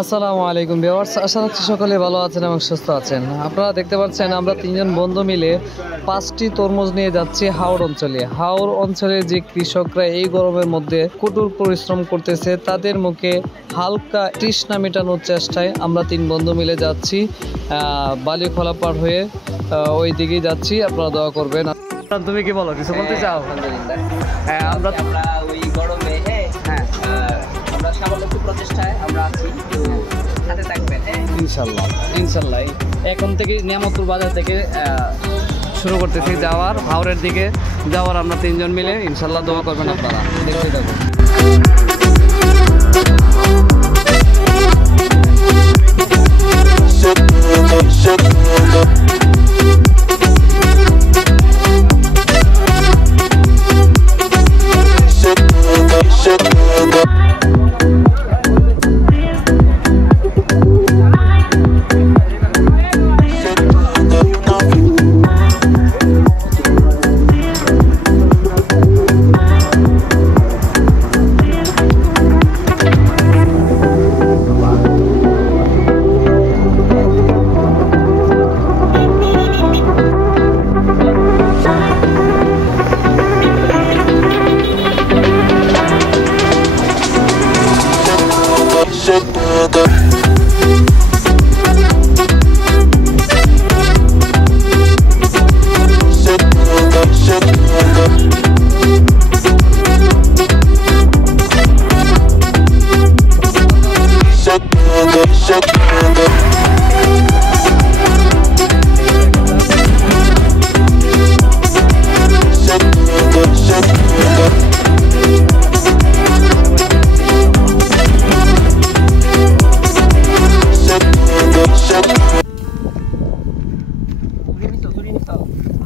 আসসালামু আলাইকুম ভিউয়ার্স, আশা রাখছি সকলে ভালো আছেন এবং সুস্থ আছেন। আপনারা দেখতে পাচ্ছেন আমরা তিনজন বন্ধু মিলে 5টি তরমুজ নিয়ে যাচ্ছি হাওড় অঞ্চলে। হাওড় অঞ্চলের যে কৃষকরা এই গরমের মধ্যে কঠোর পরিশ্রম করতেছে, তাদের মুখে হালকা তৃষ্ণা মেটানোর চেষ্টায় আমরা 3 বন্ধু মিলে যাচ্ছি। বালিখোলা পার হয়ে ওই দিকেই যাচ্ছি, আপনারা দোয়া করবেন। তুমি কি বলো, কিছু বলতে চাও? হ্যাঁ, আমরা ওই গরমে আমরা সামান্য একটু প্রচেষ্টায় আমরা আছি, তো সাথে থাকবেন। ইনশাল্লাহ ইনশাল্লাহ। এখন থেকে নিয়ামতপুর বাজার থেকে শুরু করতেছি যাওয়ার, হাওড়ের দিকে যাওয়ার আমরা 3 জন মিলে। ইনশাল্লাহ দোয়া করবেন আপনারা, দেখতে থাকুন।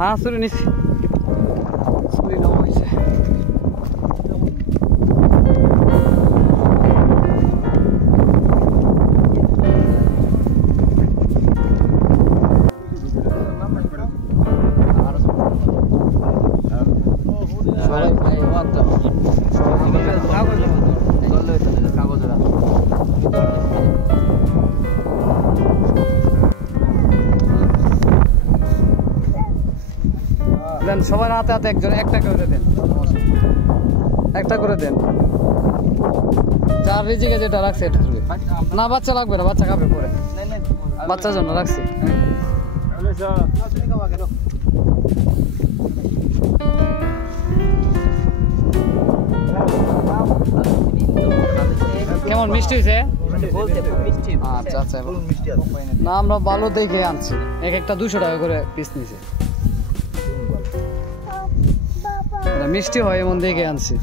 হ্যাঁ, চুরি নিচ্ছি, চুরি নেওয়া হয়েছে। দেন সবার হাতে হাতে একজন একটা করে দেন, একটা করে দেন। যার রিজিকে যেটা রাখছে এটা না, বাচ্চা লাগবে না, বাচ্চা খাবে পরে, বাচ্চার জন্য রাখছি। কেমন মিষ্টি হয়েছে? আচ্ছা আচ্ছা, না আমরা ভালো দেখে আনছি, এক একটা 200 টাকা করে পিস নিছে। মিষ্টি হয় এমন দেখে আনছি।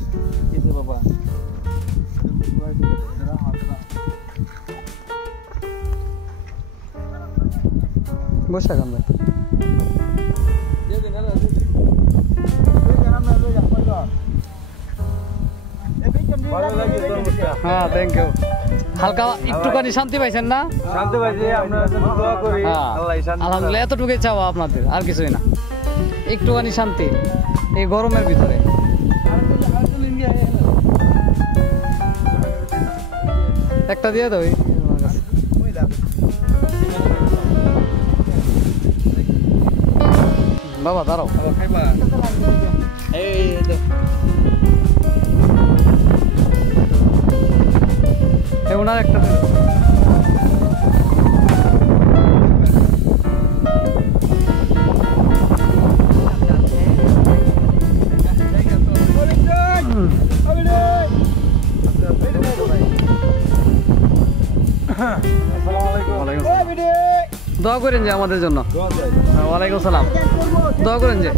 বসে থাকুন ভাই। হ্যাঁ, থ্যাংক ইউ। হালকা একটুখানি শান্তি পাইছেন না? শান্তি পাইছি, আপনারা জন্য দোয়া করি। আলহামদুলিল্লাহ, এতটুকুই চাওয়া আপনাদের, আর কিছুই না। একটুখানি শান্তি এই গরমের ভিতরে। একটা দিয়ে দাও বাবা, দাঁড়াও। ওনার একটা দোয়া করেন যে আমাদের জন্য। ওয়ালাইকুম সালাম, দোয়া করেন যে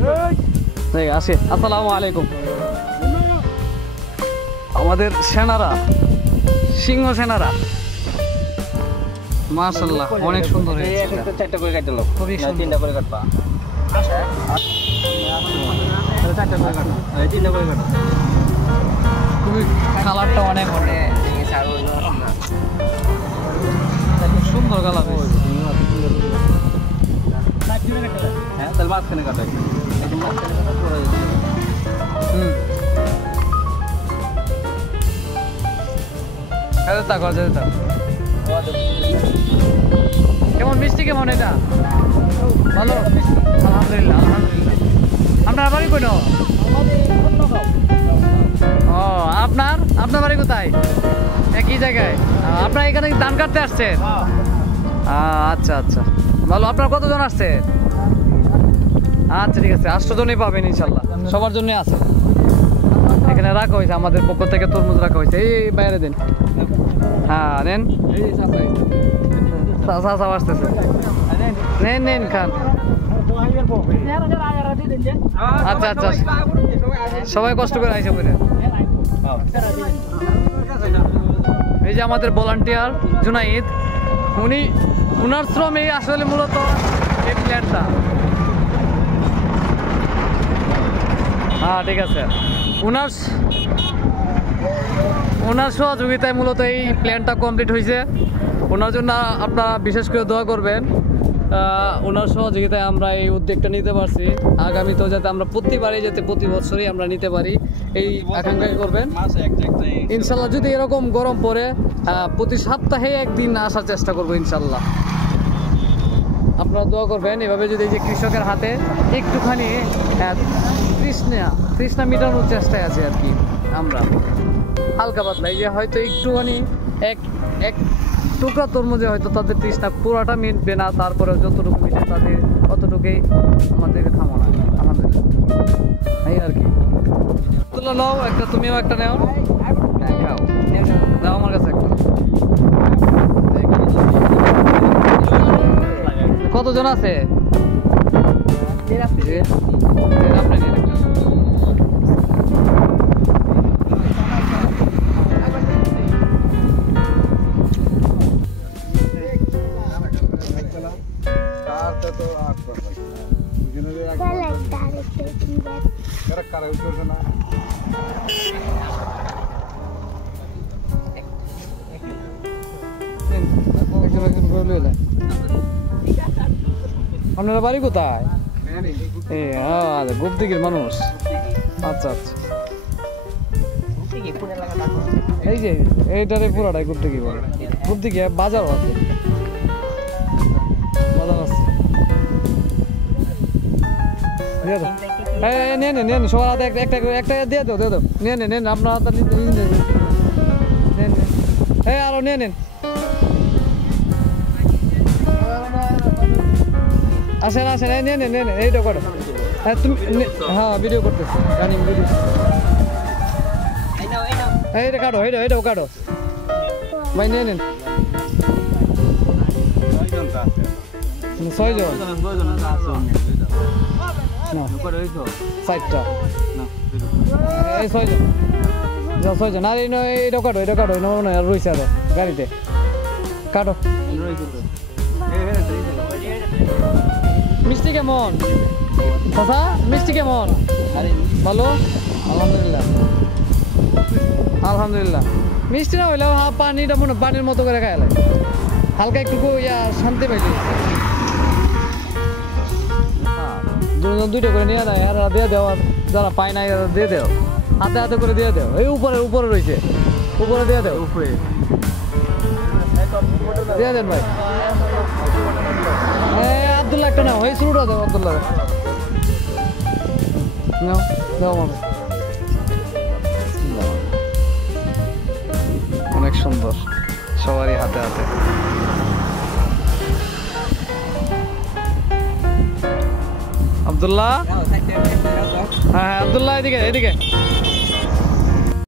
আসে। আসসালামু আলাইকুম। আমাদের সেনারা, সিংহ সেনারা, মাশাআল্লাহ অনেক সুন্দর হয়েছে। 4টা করে কাটলো, খুবই সুন্দর। 3টা করে কাটবা। 4টা করে কাটবা, 3টা করে কাটবা। খুবই কালারটা অনেক সুন্দর কালার। হ্যাঁ, তাহলে মাঝখানে কাটাই। তাকো যেতে থাক। কেমন মিষ্টি কেমন এটা? ভালো, আলহামদুলিল্লাহ আলহামদুলিল্লাহ। আপনার বাড়ি কোন? ও আপনার আপনার বাড়ি কোথায়? একই জায়গায়? আপনার এখানে ধান কাটতে আসছেন? আচ্ছা আচ্ছা ভালো। আপনার কতজন আসছে? আচ্ছা ঠিক আছে, 8 জনই পাবেন ইনশাল্লাহ, সবার জন্য আছে। এখানে রাখা হয়েছে আমাদের পক্ষ থেকে তরমুজ রাখা হয়েছে। এই বাইরে দিন। হ্যাঁ নেন, আসতেছে, নেন নেন খান। আচ্ছা আচ্ছা সবাই কষ্ট করে আইসা বলে। এই যে আমাদের ভলান্টিয়ার জুনাইদ, উনার শ্রমে আসলে মূলত এই প্ল্যানটা। হ্যাঁ ঠিক আছে, ওনার সহযোগিতায় মূলত এই প্ল্যানটা কমপ্লিট হয়েছে। ওনার জন্য আপনারা বিশেষ করে দোয়া করবেন। ওনার সহযোগিতায় আমরা এই উদ্যোগটা নিতে পারছি। আগামীতেও যাতে আমরা প্রতিবারই যাতে প্রতি বছরই আমরা নিতে পারি এই আকাঙ্ক্ষা করবেন ইনশাল্লাহ। যদি এরকম গরম পড়ে প্রতি সপ্তাহে একদিন আসার চেষ্টা করবো ইনশাল্লাহ। আপনারা দোয়া করবেন এভাবে, যদি এই যে কৃষকের হাতে একটুখানি তৃষ্ণা মেটানোর চেষ্টায় আছে আর কি আমরা, হালকা পাতলা। এই যে হয়তো একটুখানি এক টুকরা তরমুজে হয়তো তাদের তৃষ্ণা পুরাটা মিটবে না, তারপরে যতটুকু মিটে তাদের অতটুকুই আমাদেরকে কামনা। আলহামদুলিল্লাহ এই আর কি। তুলে নাও একটা, তুমিও একটা নেও, খাও, দাও আমার কাছে একটা। কতজন আছে? আপনি নিন একটা। আপনারা বাড়ি কোথায়? গুপ্তিগির মানুষ। আচ্ছা আচ্ছা, এই যে এইটারে পুরাটাই গুপ্তিগি বলে। গুপ্তিগি বাজারও আছে, বাজার আছে। নিয়ে নেন সবার হাতে একটা দিয়ে দাও, নিয়ে নেন আপনার হাতে আরো নিয়ে নেন। আসেন আসেন, নিয়ে নেন এইটা করো। তুমি হ্যাঁ ভিডিও করতেছি, গানি ভিডিও। এইটা কাটো, এইটাও কাটো ভাই, নিয়ে নেন। 6 জন, 4টা, এই 6 জন, 6 জন। আর এইটাও কাটো, মনে হয় রয়েছে আরো গাড়িতে, কাটো। মিষ্টি কেমন কথা? মিষ্টি কেমন? ভালো আলহামদুলিল্লাহ আলহামদুলিল্লাহ। মিষ্টি না হইলেও পানিটা মনে পানির মতো করে খাইলে হালকা একটু শান্তি পাইলি। দুইটা করে নিয়ে দেয় আর দিয়ে দেওয়া, যারা পায় না দিয়ে দেও, হাতে হাতে করে দিয়ে দেও। এই উপরে রয়েছে, উপরে দিয়ে দেও, উপরে দিয়ে দেন ভাই। আব্দুল্লাহ একটা নাও, এই শুরুটা দাও আব্দুল্লাহ, নাও দাও আমাকে। অনেক সুন্দর, সবারই হাতে হাতে। আব্দুল্লাহ, হ্যাঁ আব্দুল্লাহ এদিকে।